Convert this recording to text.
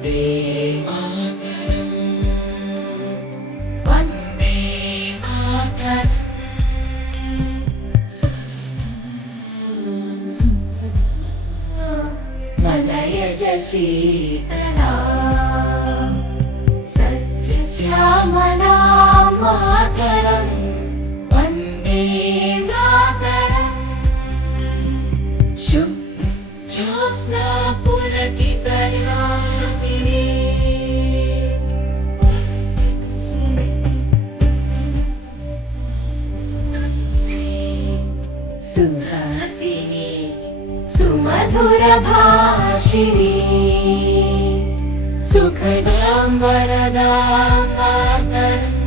वन्दे मातरम् वन्दे मातरम् मलयज शीतला सस्यश्यामला मातरम् वन्दे मातरम् ज्योत्स्ना पुलकितयामिनी सुहासिनी सुमधुरभाषिणी सुखदां वरदां मातरम्